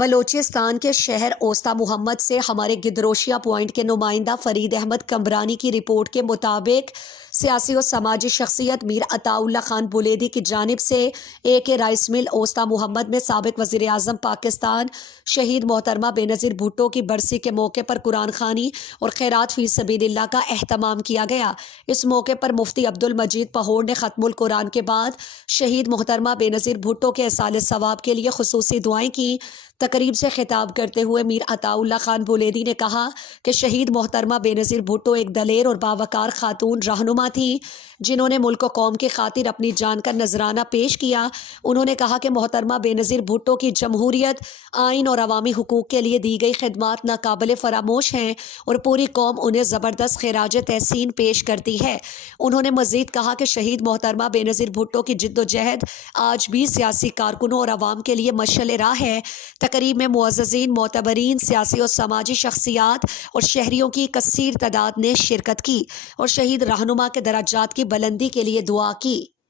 بلوچستان کے شہر اوستا محمد سے ہمارے گدروشیہ پوائنٹ کے نمائندہ فرید احمد کمرانی کی رپورٹ کے مطابق سیاسی و سماجی شخصیت میر عطا اللہ خان بلیدی کی جانب سے ایک رائس مل اوستا محمد میں سابق وزیر اعظم پاکستان شہید محترمہ بے نظیر بھٹو کی برسی کے موقع پر قرآن خوانی اور خیرات فی سبیل اللہ کا اہتمام کیا گیا۔ اس موقع پر مفتی عبدالمجید پہوڑ نے ختم القرآن کے بعد شہید محترمہ بے نظیر بھٹو کے ایصال ثواب کے لیے خصوصی دعائیں کی۔ تقریب سے خطاب کرتے ہوئے میر عطا اللہ خان بلیدی نے کہا کہ شہید محترمہ بے نظیر بھٹو ایک دلیر اور باوقار خاتون رہنما تھی جنہوں نے ملک و قوم کی خاطر اپنی جان کا نذرانہ پیش کیا۔ انہوں نے کہا کہ محترمہ بے نظیر بھٹو کی جمہوریت، آئین اور عوامی حقوق کے لیے دی گئی خدمات ناقابل فراموش ہیں اور پوری قوم انہیں زبردست خراج تحسین پیش کرتی ہے۔ انہوں نے مزید کہا کہ شہید محترمہ بے نظیر بھٹو کی جد و جہد آج بھی سیاسی کارکنوں اور عوام کے لیے مشعل راہ ہے۔ تقریب میں معززین، معتبرین، سیاسی اور سماجی شخصیات اور شہریوں کی کثیر تعداد نے شرکت کی اور شہید رہنما کے درجات کی بلندی کے لیے دعا کی۔